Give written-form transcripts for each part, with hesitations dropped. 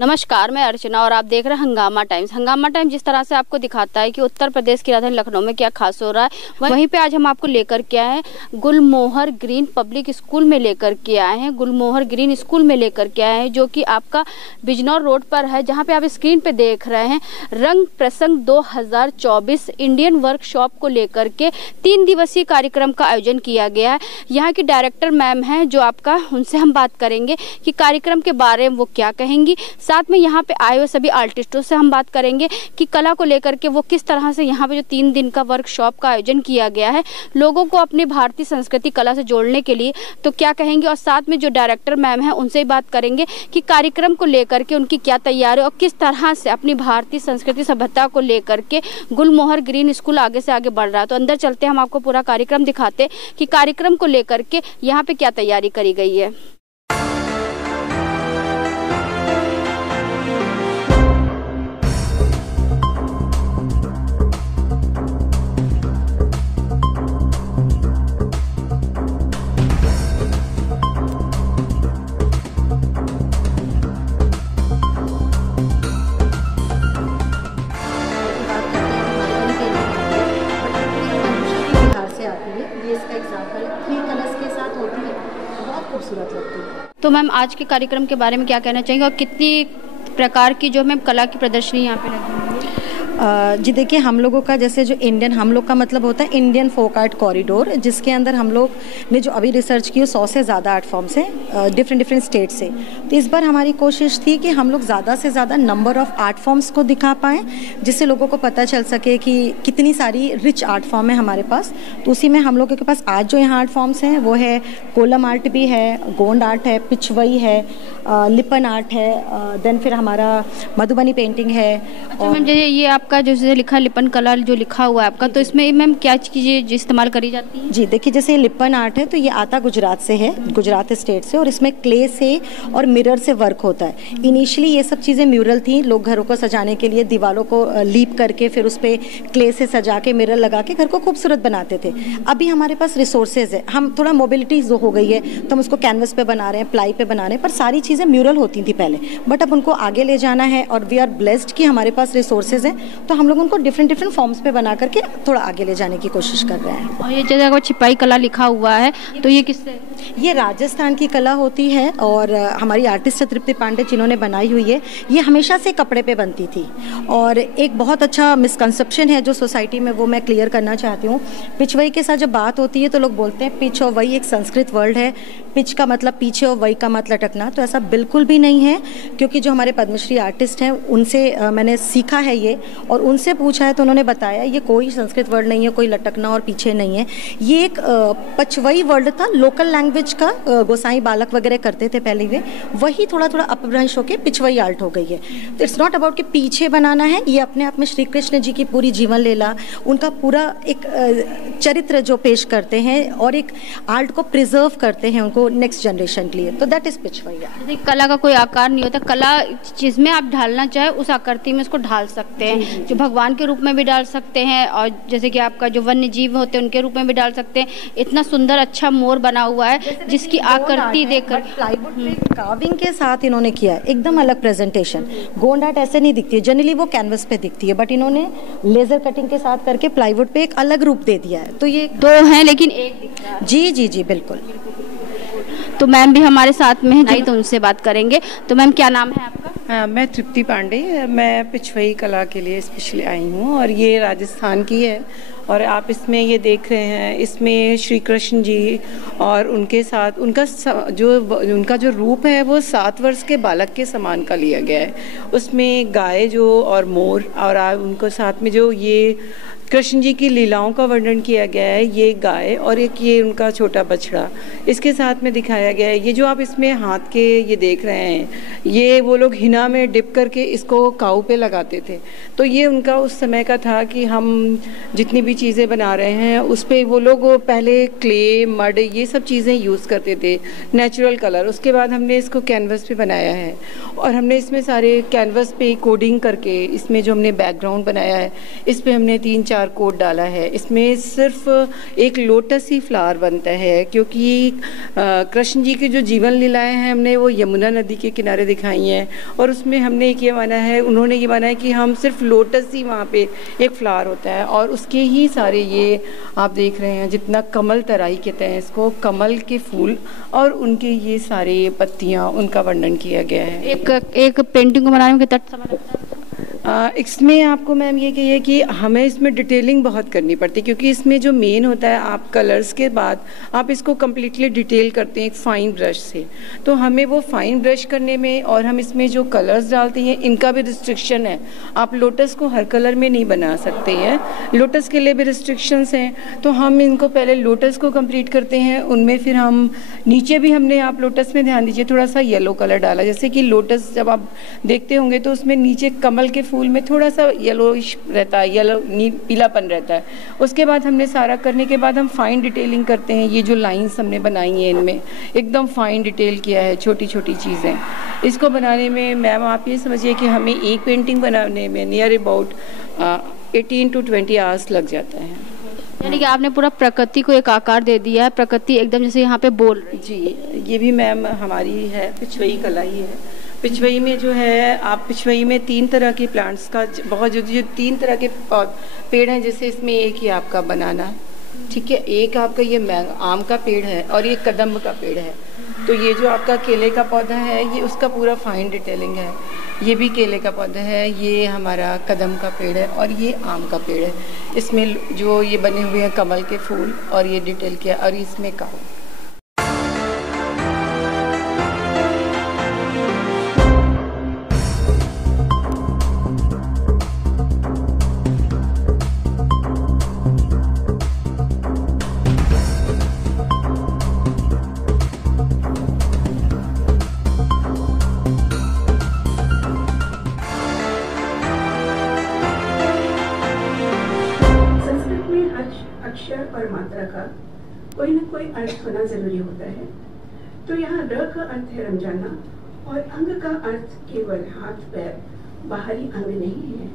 नमस्कार, मैं अर्चना और आप देख रहे हैं हंगामा टाइम्स। हंगामा टाइम्स जिस तरह से आपको दिखाता है कि उत्तर प्रदेश की राजधानी लखनऊ में क्या खास हो रहा है, वहीं पे आज हम आपको लेकर के आए हैं गुलमोहर ग्रीन पब्लिक स्कूल में लेकर के आए हैं। गुलमोहर ग्रीन स्कूल में लेकर के आए हैं जो कि आपका बिजनौर रोड पर है, जहाँ पे आप स्क्रीन पे देख रहे हैं रंग प्रसंग 2024 इंडियन वर्कशॉप को लेकर के 3 दिवसीय कार्यक्रम का आयोजन किया गया है। यहाँ की डायरेक्टर मैम है जो आपका, उनसे हम बात करेंगे कि कार्यक्रम के बारे में वो क्या कहेंगी। साथ में यहाँ पे आए हुए सभी आर्टिस्टों से हम बात करेंगे कि कला को लेकर के वो किस तरह से यहाँ पे जो 3 दिन का वर्कशॉप का आयोजन किया गया है लोगों को अपनी भारतीय संस्कृति कला से जोड़ने के लिए तो क्या कहेंगे। और साथ में जो डायरेक्टर मैम है उनसे ही बात करेंगे कि कार्यक्रम को लेकर के उनकी क्या तैयारी और किस तरह से अपनी भारतीय संस्कृति सभ्यता को लेकर के गुलमोहर ग्रीन स्कूल आगे से आगे बढ़ रहा है। तो अंदर चलते हम आपको पूरा कार्यक्रम दिखाते कि कार्यक्रम को लेकर के यहाँ पे क्या तैयारी करी गई है। खूबसूरत लगती है। तो मैम आज के कार्यक्रम के बारे में क्या कहना चाहेंगे और कितनी प्रकार की जो मैम कला की प्रदर्शनी यहाँ पे लगी हुई है? जी देखिए, हम लोगों का जैसे जो इंडियन, हम लोग का मतलब होता है इंडियन फोक आर्ट कॉरिडोर, जिसके अंदर हम लोग ने जो अभी रिसर्च की 100 से ज़्यादा आर्ट फॉर्म्स हैं डिफरेंट स्टेट से। तो इस बार हमारी कोशिश थी कि हम लोग ज़्यादा से ज़्यादा नंबर ऑफ़ आर्ट फॉर्म्स को दिखा पाएँ, जिससे लोगों को पता चल सके कि कितनी सारी रिच आर्ट फॉर्म है हमारे पास। तो उसी में हम लोगों के पास आज जो यहाँ आर्ट फॉर्म्स हैं वो है कोलम आर्ट भी है, गोंड आर्ट है, पिछवई है, लिपन आर्ट है, देन फिर हमारा मधुबनी पेंटिंग है। अच्छा मैम, जैसे ये आपका जो लिखा लिपन कला जो लिखा हुआ है आपका, तो इसमें मैम क्या चीज़ें इस्तेमाल करी जाती हैं? जी देखिए, जैसे लिपन आर्ट है तो ये आता गुजरात से है, गुजरात स्टेट से, और इसमें क्ले से और मिरर से वर्क होता है। इनिशियली ये सब चीज़ें म्यूरल थी, लोग घरों को सजाने के लिए दीवारों को लीप करके फिर उस पर क्ले से सजा के मिरर लगा के घर को खूबसूरत बनाते थे। अभी हमारे पास रिसोर्सेज है, हम थोड़ा मोबिलिटी जो हो गई है तो हम उसको कैनवस पे बना रहे हैं, प्लाई पे बना रहे हैं, पर सारी चीज़ें म्यूरल होती थी पहले, बट अब उनको आगे ले जाना है और वी आर ब्लेस्ड कि हमारे पास रिसोर्सेज हैं, तो हम लोग उनको डिफरेंट फॉर्म्स पे बना करके थोड़ा आगे ले जाने की कोशिश कर रहे हैं। और ये जगह छिपाई कला लिखा हुआ है तो ये किससे? ये राजस्थान की कला होती है और हमारी आर्टिस्ट तृप्ति पांडे जिन्होंने बनाई हुई है, ये हमेशा से कपड़े पे बनती थी। और एक बहुत अच्छा मिसकंसेप्शन है जो सोसाइटी में, वो मैं क्लियर करना चाहती हूँ। पिछवई के साथ जब बात होती है तो लोग बोलते हैं पिच और वई एक संस्कृत वर्ड है, पिच का मतलब पीछे और वई का मतलब लटकना, तो ऐसा बिल्कुल भी नहीं है। क्योंकि जो हमारे पद्मश्री आर्टिस्ट हैं उनसे मैंने सीखा है ये, और उनसे पूछा है तो उन्होंने बताया ये कोई संस्कृत वर्ड नहीं है, कोई लटकना और पीछे नहीं है। ये एक पचवई वर्ड था, लोकल लैंग्वेज का, गोसाई बालक वगैरह करते थे पहले में, वही थोड़ा अपभ्रंश होकर पिछवई आर्ट हो गई है। तो इट्स नॉट अबाउट कि पीछे बनाना है, ये अपने आप में श्री कृष्ण जी की पूरी जीवन लीला, उनका पूरा एक चरित्र जो पेश करते हैं और एक आर्ट को प्रिजर्व करते हैं उनको नेक्स्ट जनरेशन के लिए, तो दैट इज पिछवई आर्ट। कला का कोई आकार नहीं होता, कला जिसमें आप ढालना चाहे उस आकृति में उसको ढाल सकते हैं, जो भगवान के रूप में भी डाल सकते हैं और जैसे कि आपका जो वन्य जीव होते हैं उनके रूप में भी डाल सकते हैं। इतना सुंदर अच्छा मोर बना हुआ है जिसकी आकृति देखकर प्लाईवुड पे कार्विंग के साथ इन्होंने किया है, एकदम अलग प्रेजेंटेशन। गोंड आर्ट ऐसे नहीं दिखती है, जनरली वो कैनवस पे दिखती है, बट इन्होंने लेजर कटिंग के साथ करके प्लाईवुड पे एक अलग रूप दे दिया है। तो ये 2 हैं लेकिन एक दिख रहा है। जी जी जी बिल्कुल। तो मैम भी हमारे साथ में है, तो उनसे बात करेंगे। तो मैम क्या नाम है आपका? मैं तृप्ति पांडे, मैं पिछवई कला के लिए स्पेशली आई हूँ और ये राजस्थान की है। और आप इसमें ये देख रहे हैं, इसमें श्री कृष्ण जी और उनके साथ उनका जो रूप है वो 7 वर्ष के बालक के समान का लिया गया है। उसमें गाय जो और मोर, और उनको साथ में जो ये कृष्ण जी की लीलाओं का वर्णन किया गया है, ये गाय और एक ये उनका छोटा बछड़ा इसके साथ में दिखाया गया है। ये जो आप इसमें हाथ के ये देख रहे हैं, ये वो लोग हिना में डिप करके इसको काऊ पे लगाते थे। तो ये उनका उस समय का था कि हम जितनी भी चीज़ें बना रहे हैं उस पर वो लोग पहले क्ले, मड, ये सब चीज़ें यूज़ करते थे, नेचुरल कलर। उसके बाद हमने इसको कैनवस पे बनाया है और हमने इसमें सारे कैनवस पे कोडिंग करके इसमें जो हमने बैकग्राउंड बनाया है, इस पर हमने 3-4 QR कोड डाला है। इसमें सिर्फ एक लोटस ही फ्लावर बनता है, क्योंकि कृष्ण जी की जो जीवन लीलाएं हैं हमने वो यमुना नदी के किनारे दिखाई हैं, और उसमें हमने एक ये माना है, उन्होंने ये माना है कि हम सिर्फ लोटस ही वहाँ पे एक फ्लावर होता है, और उसके ही सारे ये आप देख रहे हैं जितना कमल तराई कहते हैं इसको, कमल के फूल और उनके ये सारे पत्तियाँ, उनका वर्णन किया गया है। एक पेंटिंग को बनाने में कितना समय लगता है? इसमें आपको मैम ये कहिए कि हमें इसमें डिटेलिंग बहुत करनी पड़ती है, क्योंकि इसमें जो मेन होता है, आप कलर्स के बाद आप इसको कम्प्लीटली डिटेल करते हैं एक फ़ाइन ब्रश से, तो हमें वो फ़ाइन ब्रश करने में, और हम इसमें जो कलर्स डालते हैं इनका भी रिस्ट्रिक्शन है। आप लोटस को हर कलर में नहीं बना सकते हैं, लोटस के लिए भी रिस्ट्रिक्शंस हैं, तो हम इनको पहले लोटस को कंप्लीट करते हैं, उनमें फिर हम नीचे भी हमने, आप लोटस में ध्यान दीजिए, थोड़ा सा येलो कलर डाला, जैसे कि लोटस जब आप देखते होंगे तो उसमें नीचे कमल के फूल में थोड़ा सा येलोइश रहता है, येलो पीलापन रहता है। उसके बाद हमने सारा करने के बाद हम फाइन डिटेलिंग करते हैं। ये जो लाइंस हमने बनाई हैं इनमें एकदम फाइन डिटेल किया है, छोटी छोटी चीज़ें। इसको बनाने में मैम आप ये समझिए कि हमें एक पेंटिंग बनाने में नियर अबाउट 18 to 20 आवर्स लग जाता है। यानी कि आपने पूरा प्रकृति को एक आकार दे दिया है, प्रकृति एकदम जैसे यहाँ पे बोल रही। जी, ये भी मैम हमारी है, पिछवई कला ही है। पिछवई में जो है, आप पिछवई में 3 तरह के प्लांट्स का बहुत जो 3 तरह के पेड़ हैं, जैसे इसमें एक ही आपका बनाना, ठीक है, एक आपका ये आम का पेड़ है और ये कदम्ब का पेड़ है। तो ये जो आपका केले का पौधा है ये उसका पूरा फाइन डिटेलिंग है। ये भी केले का पौधा है, ये हमारा कदम का पेड़ है और ये आम का पेड़ है। इसमें जो ये बने हुए हैं कमल के फूल और ये डिटेल किया, और इसमें काऊ। अक्षर और मात्रा का कोई न कोई अर्थ होना जरूरी होता है। तो यहाँ र का अर्थ है रमजाना, और अंग का अर्थ केवल हाथ पैर बाहरी अंग नहीं है,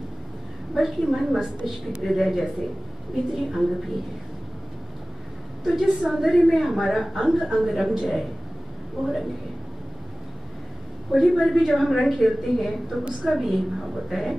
बल्कि मन मस्तिष्क हृदय जैसे भीतरी अंग भी है। तो जिस सौंदर्य में हमारा अंग अंग रंग जाए वो रंग है। होली पर भी जब हम रंग खेलते हैं तो उसका भी यही भाव होता है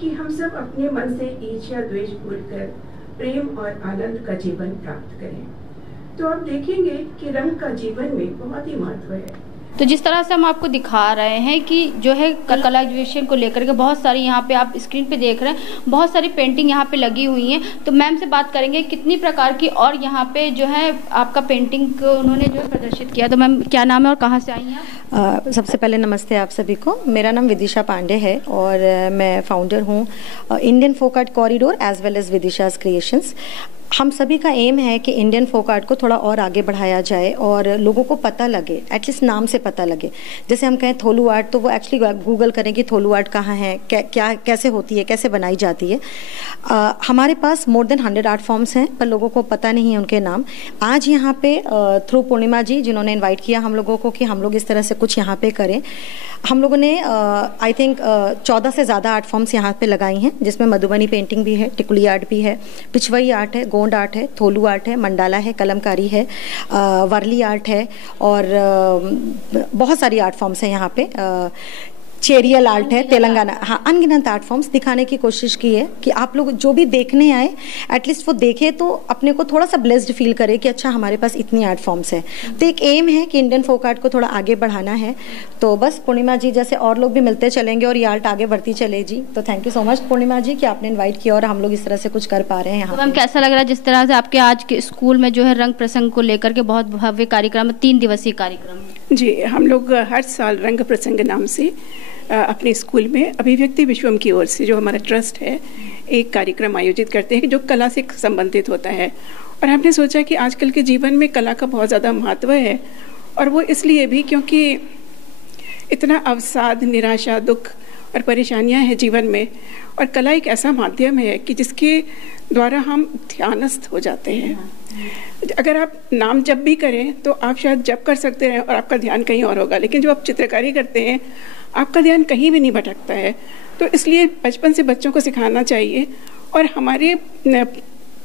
कि हम सब अपने मन से ईर्ष्या द्वेष भूलकर प्रेम और आनंद का जीवन प्राप्त करें। तो आप देखेंगे कि रंग का जीवन में बहुत ही महत्व है। तो जिस तरह से हम आपको दिखा रहे हैं कि जो है कला एग्जीबिशन को लेकर के बहुत सारी यहाँ पे आप स्क्रीन पे देख रहे हैं, बहुत सारी पेंटिंग यहाँ पे लगी हुई हैं। तो मैम से बात करेंगे कितनी प्रकार की और यहाँ पे जो है आपका पेंटिंग को उन्होंने जो है प्रदर्शित किया। तो मैम क्या नाम है और कहाँ से आई हैं आप? सबसे पहले नमस्ते आप सभी को। मेरा नाम विदिशा पांडे है और मैं फाउंडर हूँ Indian folk art corridor as well as Vidisha's creations. हम सभी का एम है कि इंडियन फोक आर्ट को थोड़ा और आगे बढ़ाया जाए और लोगों को पता लगे, एटलीस्ट नाम से पता लगे। जैसे हम कहें थोलू आर्ट, तो वो एक्चुअली गूगल करें कि थोलू आर्ट कहाँ है, क्या कैसे होती है, कैसे बनाई जाती है। हमारे पास मोर देन 100 आर्ट फॉर्म्स हैं, पर लोगों को पता नहीं है उनके नाम। आज यहाँ पे थ्रू पूर्णिमा जी जिन्होंने इन्वाइट किया हम लोगों को कि हम लोग इस तरह से कुछ यहाँ पे करें, हम लोगों ने आई थिंक 14 से ज़्यादा आर्ट फॉर्म्स यहाँ पे लगाई हैं, जिसमें मधुबनी पेंटिंग भी है, टिकुली आर्ट भी है, पिछवई आर्ट है, गोंड आर्ट है, थोलू आर्ट है, मंडाला है, कलमकारी है, वर्ली आर्ट है और बहुत सारी आर्ट फॉर्म्स हैं यहाँ पे। चेरियल आर्ट है, तेलंगाना, हाँ, अनगिनत आर्ट फॉर्म्स दिखाने की कोशिश की है कि आप लोग जो भी देखने आए एटलीस्ट वो देखे तो अपने को थोड़ा सा ब्लेस्ड फील करे कि अच्छा हमारे पास इतनी आर्ट फॉर्म्स है। तो एक एम है कि इंडियन फोक आर्ट को थोड़ा आगे बढ़ाना है। तो बस पूर्णिमा जी जैसे और लोग भी मिलते चलेंगे और ये आर्ट आगे बढ़ती चले जी। तो थैंक यू सो मच पूर्णिमा जी कि आपने इन्वाइट किया और हम लोग इस तरह से कुछ कर पा रहे हैं यहाँ। मैम कैसा लग रहा है जिस तरह से आपके आज के स्कूल में जो है रंग प्रसंग को लेकर के बहुत भव्य कार्यक्रम, 3 दिवसीय कार्यक्रम? जी, हम लोग हर साल रंग प्रसंग नाम से अपने स्कूल में अभिव्यक्ति विश्वम की ओर से जो हमारा ट्रस्ट है एक कार्यक्रम आयोजित करते हैं जो कला से संबंधित होता है। और हमने सोचा कि आजकल के जीवन में कला का बहुत ज़्यादा महत्व है, और वो इसलिए भी क्योंकि इतना अवसाद, निराशा, दुख और परेशानियां हैं जीवन में, और कला एक ऐसा माध्यम है कि जिसके द्वारा हम ध्यानस्थ हो जाते हैं। अगर आप नाम जप भी करें तो आप शायद जप कर सकते हैं और आपका ध्यान कहीं और होगा, लेकिन जब आप चित्रकारी करते हैं आपका ध्यान कहीं भी नहीं भटकता है। तो इसलिए बचपन से बच्चों को सिखाना चाहिए और हमारे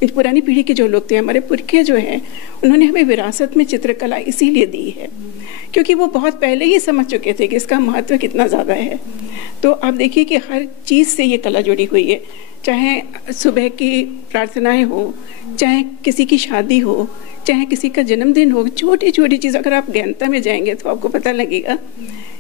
पुरानी पीढ़ी के जो लोग थे, हमारे पुरखे जो हैं, उन्होंने हमें विरासत में चित्रकला इसीलिए दी है क्योंकि वो बहुत पहले ही समझ चुके थे कि इसका महत्व कितना ज़्यादा है। तो आप देखिए कि हर चीज़ से ये कला जुड़ी हुई है, चाहे सुबह की प्रार्थनाएं हो, चाहे किसी की शादी हो, चाहे किसी का जन्मदिन हो, छोटी छोटी चीज़। अगर आप गैंता में जाएंगे तो आपको पता लगेगा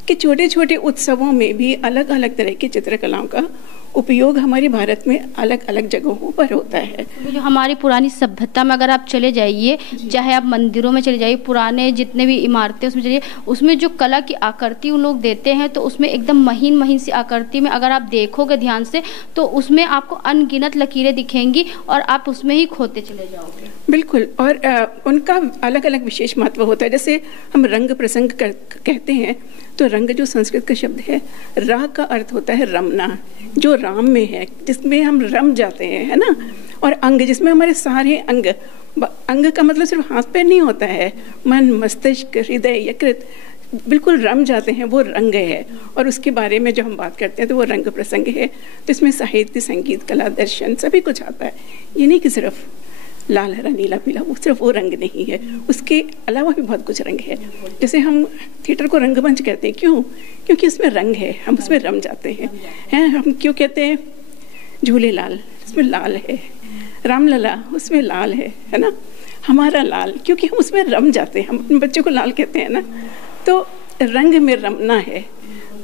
कि छोटे छोटे उत्सवों में भी अलग अलग तरह की चित्रकलाओं का उपयोग हमारे भारत में अलग अलग जगहों पर होता है। जो हमारी पुरानी सभ्यता में अगर आप चले जाइए, चाहे आप मंदिरों में चले जाइए, पुराने जितने भी इमारतें उसमें चलिए, उसमें जो कला की आकृति उन लोग देते हैं तो उसमें एकदम महीन महीन सी आकृति में अगर आप देखोगे ध्यान से तो उसमें आपको अनगिनत लकीरें दिखेंगी और आप उसमें ही खोते चले जाओगे। बिल्कुल। और उनका अलग अलग विशेष महत्व होता है। जैसे हम रंग प्रसंग कहते हैं तो रंग जो संस्कृत का शब्द है, रा का अर्थ होता है रमना, जो राम में है, जिसमें हम रम जाते हैं, है ना। और अंग, जिसमें हमारे सारे अंग, अंग का मतलब सिर्फ हाथ पैर नहीं होता है, मन, मस्तिष्क, हृदय, यकृत बिल्कुल रम जाते हैं, वो रंग है। और उसके बारे में जो हम बात करते हैं तो वो रंग प्रसंग है। तो इसमें साहित्य, संगीत, कला, दर्शन सभी कुछ आता है। ये नहीं कि सिर्फ लाल, हरा, नीला, पीला, वो सिर्फ वो रंग नहीं है, उसके अलावा भी बहुत कुछ रंग है। जैसे हम थिएटर को रंगमंच कहते हैं, क्यों? क्योंकि उसमें रंग है, हम उसमें रम जाते हैं। हम क्यों कहते हैं झूलेलाल, उसमें लाल है, रामलला उसमें लाल है ना। हमारा लाल, क्योंकि हम उसमें रम जाते हैं। हम अपने बच्चों को लाल कहते हैं ना, तो रंग में रमना है।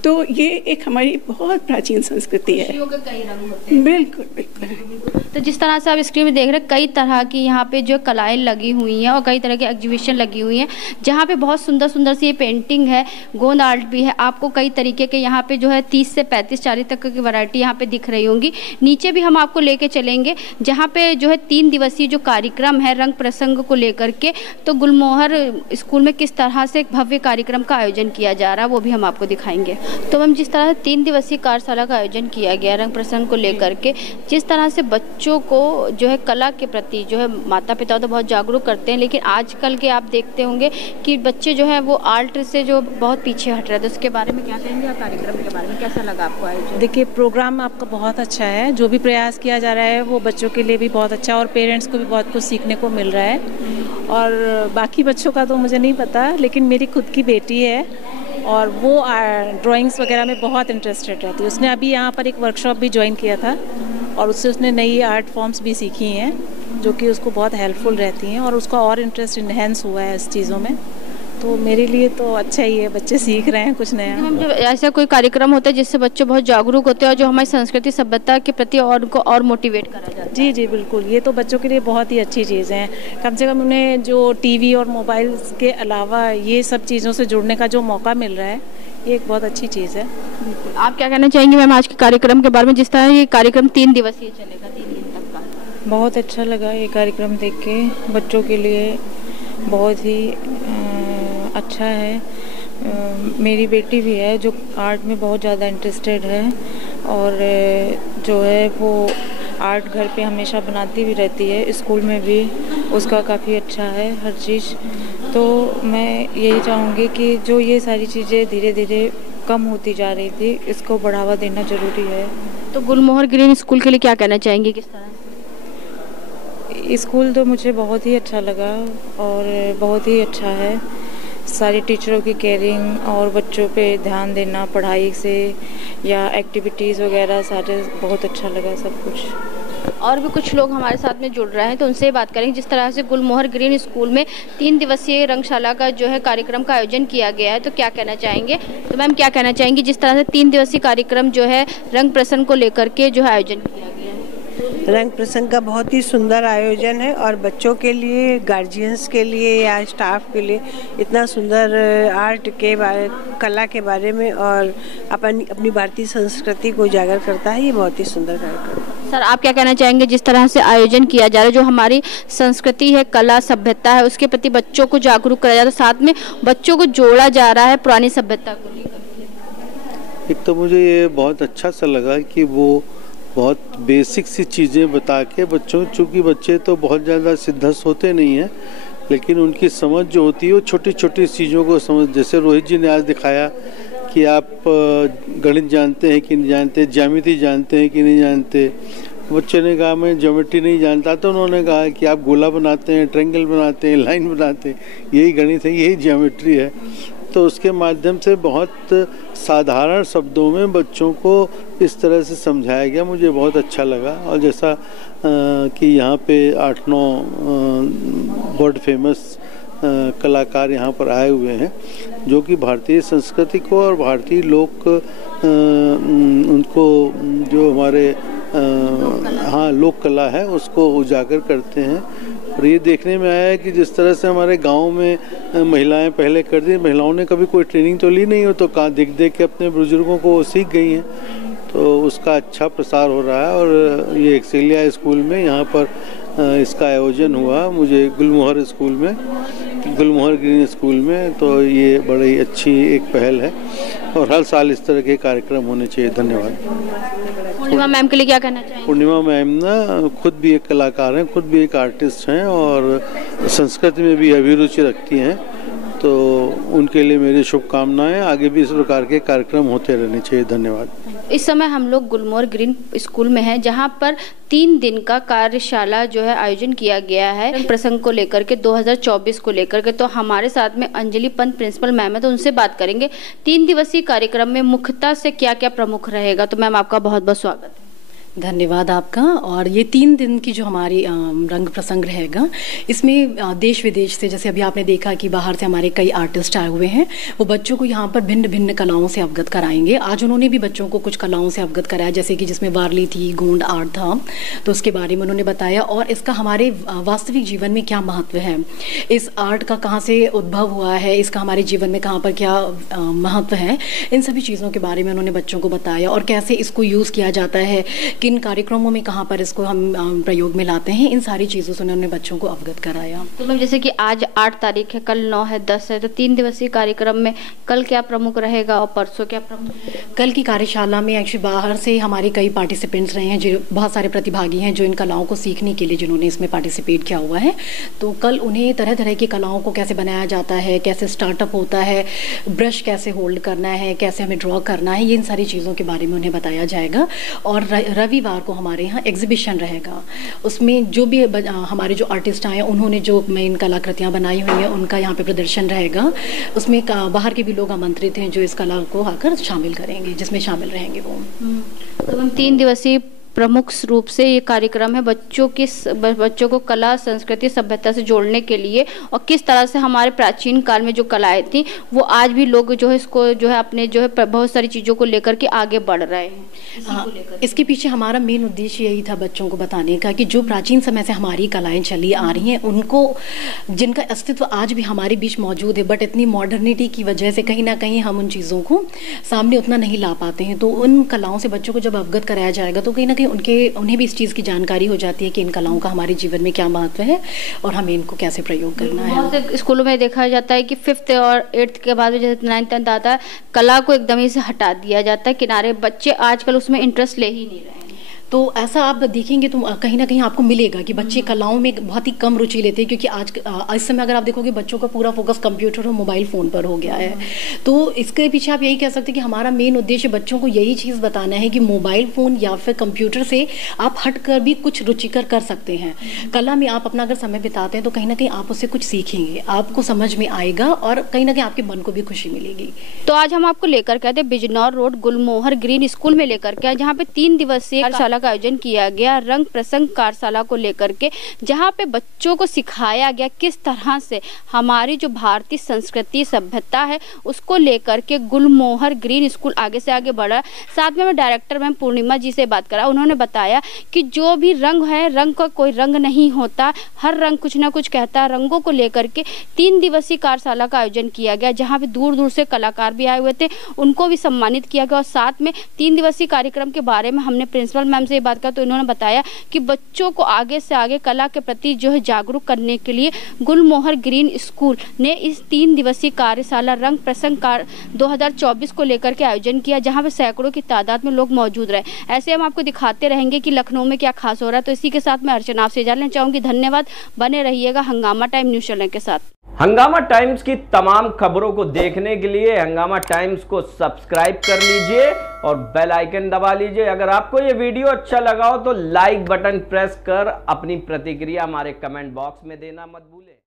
तो ये एक हमारी बहुत प्राचीन संस्कृति है। कई रंग होते हैं। बिल्कुल बिल्कुल। तो जिस तरह से आप स्क्रीन में देख रहे हैं, कई तरह की यहाँ पे जो कलाएं लगी हुई हैं और कई तरह की एग्जीबिशन लगी हुई हैं, जहाँ पे बहुत सुंदर सुंदर सी ये पेंटिंग है, गोंद आर्ट भी है। आपको कई तरीके के यहाँ पे जो है 30 से 35-40 तक की वैरायटी यहाँ पे दिख रही होंगी। नीचे भी हम आपको लेके चलेंगे जहाँ पे जो है 3 दिवसीय जो कार्यक्रम है रंग प्रसंग को लेकर के, तो गुलमोहर स्कूल में किस तरह से भव्य कार्यक्रम का आयोजन किया जा रहा है वो भी हम आपको दिखाएंगे। तो मैम, जिस तरह से 3 दिवसीय कार्यशाला का आयोजन किया गया रंग प्रसंग को लेकर के, जिस तरह से बच्चों को जो है कला के प्रति जो है माता पिता तो बहुत जागरूक करते हैं, लेकिन आजकल के आप देखते होंगे कि बच्चे जो है वो आर्ट से जो बहुत पीछे हट रहे थे, उसके बारे में क्या कहेंगे आप? कार्यक्रम के बारे में कैसा लगा आपको आयोजन? देखिए, प्रोग्राम आपका बहुत अच्छा है। जो भी प्रयास किया जा रहा है वो बच्चों के लिए भी बहुत अच्छा और पेरेंट्स को भी बहुत कुछ सीखने को मिल रहा है। और बाकी बच्चों का तो मुझे नहीं पता, लेकिन मेरी खुद की बेटी है और वो ड्राइंग्स वगैरह में बहुत इंटरेस्टेड रहती है। उसने अभी यहाँ पर एक वर्कशॉप भी ज्वाइन किया था और उससे उसने नई आर्ट फॉर्म्स भी सीखी हैं जो कि उसको बहुत हेल्पफुल रहती हैं और उसका और इंटरेस्ट इन्हेंस हुआ है इस चीज़ों में। तो मेरे लिए तो अच्छा ही है, बच्चे सीख रहे हैं कुछ नया। जब ऐसा कोई कार्यक्रम होता है जिससे बच्चे बहुत जागरूक होते हैं और जो हमारी संस्कृति सभ्यता के प्रति और उनको और मोटिवेट करा जाता है। जी जी बिल्कुल, ये तो बच्चों के लिए बहुत ही अच्छी चीज़ है। कम से कम उन्हें जो टीवी और मोबाइल के अलावा ये सब चीज़ों से जुड़ने का जो मौका मिल रहा है, ये एक बहुत अच्छी चीज़ है। आप क्या कहना चाहेंगे मैम आज के कार्यक्रम के बारे में? जिस तरह ये कार्यक्रम 3 दिवसीय चलेगा, 3 दिन तक का। बहुत अच्छा लगा ये कार्यक्रम देख के, बच्चों के लिए बहुत ही अच्छा है। मेरी बेटी भी है जो आर्ट में बहुत ज़्यादा इंटरेस्टेड है और जो है वो आर्ट घर पे हमेशा बनाती भी रहती है, स्कूल में भी उसका काफ़ी अच्छा है हर चीज़। तो मैं यही चाहूँगी कि जो ये सारी चीज़ें धीरे धीरे कम होती जा रही थी, इसको बढ़ावा देना ज़रूरी है। तो गुलमोहर ग्रीन स्कूल के लिए क्या कहना चाहेंगे? किस तरह स्कूल तो मुझे बहुत ही अच्छा लगा और बहुत ही अच्छा है। सारे टीचरों की केयरिंग और बच्चों पे ध्यान देना पढ़ाई से या एक्टिविटीज़ वगैरह, सारे बहुत अच्छा लगा सब कुछ। और भी कुछ लोग हमारे साथ में जुड़ रहे हैं तो उनसे बात करेंगे। जिस तरह से गुलमोहर ग्रीन स्कूल में 3 दिवसीय रंगशाला का जो है कार्यक्रम का आयोजन किया गया है, तो क्या कहना चाहेंगे? तो मैम क्या कहना चाहेंगी जिस तरह से 3 दिवसीय कार्यक्रम जो है रंग प्रसंग को लेकर के जो है आयोजन किया गया है? रंग प्रसंग का बहुत ही सुंदर आयोजन है और बच्चों के लिए, गार्जियंस के लिए या स्टाफ के लिए इतना सुंदर आर्ट के बारे, कला के बारे में और अपनी भारतीय संस्कृति को उजागर करता है। ये बहुत ही सुंदर कार्यक्रम है। सर, आप क्या कहना चाहेंगे जिस तरह से आयोजन किया जा रहा है, जो हमारी संस्कृति है, कला, सभ्यता है, उसके प्रति बच्चों को जागरूक कराया जा रहा है, साथ में बच्चों को जोड़ा जा रहा है पुरानी सभ्यता को लेकर? एक तो मुझे ये बहुत अच्छा सा लगा कि वो बहुत बेसिक सी चीज़ें बता के बच्चों, चूँकि बच्चे तो बहुत ज़्यादा सिद्धस्त होते नहीं हैं, लेकिन उनकी समझ जो होती है वो छोटी छोटी चीज़ों को समझ। जैसे रोहित जी ने आज दिखाया कि आप गणित जानते हैं कि नहीं जानते, ज्यामिति जानते हैं कि नहीं जानते, बच्चे ने कहा मैं ज्योमेट्री नहीं जानता, तो उन्होंने कहा कि आप गोला बनाते हैं, ट्रायंगल बनाते हैं, लाइन बनाते हैं, यही गणित है, यही ज्योमेट्री है। तो उसके माध्यम से बहुत साधारण शब्दों में बच्चों को इस तरह से समझाया गया, मुझे बहुत अच्छा लगा। और जैसा कि यहाँ पे 8-9 वर्ल्ड फेमस कलाकार यहाँ पर आए हुए हैं, जो कि भारतीय संस्कृति को और भारतीय लोक उनको जो हमारे लोक कला है उसको उजागर करते हैं। और ये देखने में आया है कि जिस तरह से हमारे गांव में महिलाएं पहले करती थी, महिलाओं ने कभी कोई ट्रेनिंग तो ली नहीं हो, तो कहाँ देख देख के अपने बुजुर्गों को वो सीख गई हैं, तो उसका अच्छा प्रसार हो रहा है। और ये एक्सेलिया स्कूल में यहाँ पर इसका आयोजन हुआ, मुझे गुलमोहर स्कूल में, गुलमोहर ग्रीन स्कूल में, तो ये बड़ी अच्छी एक पहल है और हर साल इस तरह के कार्यक्रम होने चाहिए। धन्यवाद। पूर्णिमा मैम के लिए क्या कहना चाहिए? पूर्णिमा मैम ना खुद भी एक कलाकार हैं, खुद भी एक आर्टिस्ट हैं और संस्कृति में भी अभिरुचि रखती हैं, तो उनके लिए मेरी शुभकामनाएं। आगे भी इस प्रकार के कार्यक्रम होते रहने चाहिए। धन्यवाद। इस समय हम लोग गुलमोहर ग्रीन स्कूल में हैं, जहां पर 3 दिन का कार्यशाला जो है आयोजन किया गया है प्रसंग को लेकर के, 2024 को लेकर के। तो हमारे साथ में अंजलि पंत प्रिंसिपल मैम है, तो उनसे बात करेंगे 3 दिवसीय कार्यक्रम में मुख्यतः से क्या क्या प्रमुख रहेगा। तो मैम आपका बहुत बहुत स्वागत है। धन्यवाद आपका। और ये 3 दिन की जो हमारी रंग प्रसंग रहेगा, इसमें देश विदेश से, जैसे अभी आपने देखा कि बाहर से हमारे कई आर्टिस्ट आए हुए हैं, वो बच्चों को यहाँ पर भिन्न भिन्न कलाओं से अवगत कराएंगे। आज उन्होंने भी बच्चों को कुछ कलाओं से अवगत कराया, जैसे कि जिसमें वारली थी, गोंड आर्ट था, तो उसके बारे में उन्होंने बताया और इसका हमारे वास्तविक जीवन में क्या महत्व है, इस आर्ट का कहाँ से उद्भव हुआ है, इसका हमारे जीवन में कहाँ पर क्या महत्व है, इन सभी चीज़ों के बारे में उन्होंने बच्चों को बताया और कैसे इसको यूज़ किया जाता है, किन कार्यक्रमों में कहाँ पर इसको हम प्रयोग में लाते हैं, इन सारी चीज़ों से उन्होंने बच्चों को अवगत कराया। तो मैम जैसे कि आज 8 तारीख है, कल 9 है, 10 है, तो 3 दिवसीय कार्यक्रम में कल क्या प्रमुख रहेगा और परसों क्या प्रमुख? कल की कार्यशाला में एक्चुअली बाहर से हमारे कई पार्टिसिपेंट्स रहे हैं, जो बहुत सारे प्रतिभागी हैं जो इन कलाओं को सीखने के लिए जिन्होंने इसमें पार्टिसिपेट किया हुआ है। तो कल उन्हें तरह तरह की कलाओं को कैसे बनाया जाता है, कैसे स्टार्टअप होता है, ब्रश कैसे होल्ड करना है, कैसे हमें ड्रॉ करना है, ये इन सारी चीज़ों के बारे में उन्हें बताया जाएगा। और रविवार को हमारे यहाँ एग्जीबिशन रहेगा, उसमें जो भी हमारे जो आर्टिस्ट आए उन्होंने जो मेन कलाकृतियाँ बनाई हुई हैं उनका यहाँ पे प्रदर्शन रहेगा। उसमें बाहर के भी लोग आमंत्रित हैं जो इस कला को आकर शामिल करेंगे, जिसमें शामिल रहेंगे वो। तो हम 3 दिवसीय प्रमुख रूप से ये कार्यक्रम है बच्चों को कला, संस्कृति, सभ्यता से जोड़ने के लिए, और किस तरह से हमारे प्राचीन काल में जो कलाएं थी वो आज भी लोग जो है इसको जो है अपने जो है बहुत सारी चीज़ों को लेकर के आगे बढ़ रहे हैं। इसके पीछे हमारा मेन उद्देश्य यही था बच्चों को बताने का कि जो प्राचीन समय से हमारी कलाएं चली आ रही हैं, उनको जिनका अस्तित्व आज भी हमारे बीच मौजूद है, बट इतनी मॉडर्निटी की वजह से कहीं ना कहीं हम उन चीज़ों को सामने उतना नहीं ला पाते हैं। तो उन कलाओं से बच्चों को जब अवगत कराया जाएगा तो कहीं ना उन्हें भी इस चीज़ की जानकारी हो जाती है कि इन कलाओं का हमारे जीवन में क्या महत्व है और हमें इनको कैसे प्रयोग करना है। बहुत से स्कूलों में देखा जाता है कि 5th और 8th के बाद जैसे 9th 10th आता है, कला को एकदम ही से हटा दिया जाता है किनारे, बच्चे आजकल उसमें इंटरेस्ट ले ही नहीं रहे हैं। तो ऐसा आप देखेंगे तो कहीं ना कहीं आपको मिलेगा कि बच्चे कलाओं में बहुत ही कम रुचि लेते हैं, क्योंकि आज इस समय अगर आप देखोगे बच्चों का पूरा फोकस कंप्यूटर और मोबाइल फ़ोन पर हो गया है। तो इसके पीछे आप यही कह सकते हैं कि हमारा मेन उद्देश्य बच्चों को यही चीज़ बताना है कि मोबाइल फ़ोन या फिर कंप्यूटर से आप हट कर भी कुछ रुचिकर कर सकते हैं। कला में आप अपना अगर समय बिताते हैं तो कहीं ना कहीं आप उससे कुछ सीखेंगे, आपको समझ में आएगा और कहीं ना कहीं आपके मन को भी खुशी मिलेगी। तो आज हम आपको लेकर के थे बिजनौर रोड गुलमोहर ग्रीन स्कूल में लेकर के, जहाँ पे 3 दिवसीय कार्यशाला का आयोजन किया गया रंग प्रसंग कार्यशाला को लेकर के, जहाँ पे बच्चों को सिखाया गया किस तरह से हमारी जो भारतीय संस्कृति सभ्यता है उसको लेकर के गुलमोहर ग्रीन स्कूल आगे से आगे बढ़ा। साथ में मैं डायरेक्टर मैम पूर्णिमा जी से बात करा, उन्होंने बताया कि जो भी रंग है, रंग का कोई रंग नहीं होता, हर रंग कुछ ना कुछ कहता है। रंगों को लेकर के 3 दिवसीय कार्यशाला का आयोजन किया गया, जहाँ पे दूर दूर से कलाकार भी आए हुए थे, उनको भी सम्मानित किया गया। और साथ में 3 दिवसीय कार्यक्रम के बारे में हमने प्रिंसिपल मैम से बात तो उन्होंने बताया कि बच्चों को आगे से आगे कला के प्रति जो है जागरूक करने के लिए गुलमोहर ग्रीन स्कूल ने इस 3 दिवसीय कार्यशाला रंग प्रसंग 2024 को लेकर के आयोजन किया, जहां पे सैकड़ों की तादाद में लोग मौजूद रहे। ऐसे हम आपको दिखाते रहेंगे कि लखनऊ में क्या खास हो रहा है। तो इसी के साथ मैं अर्चना आपसे जान लेना चाहूंगी। धन्यवाद, बने रहिएगा हंगामा टाइम न्यूज़ चैनल के साथ। हंगामा टाइम्स की तमाम खबरों को देखने के लिए हंगामा टाइम्स को सब्सक्राइब कर लीजिए और बेल आइकन दबा लीजिए। अगर आपको ये वीडियो अच्छा लगा हो तो लाइक बटन प्रेस कर अपनी प्रतिक्रिया हमारे कमेंट बॉक्स में देना मत भूलें।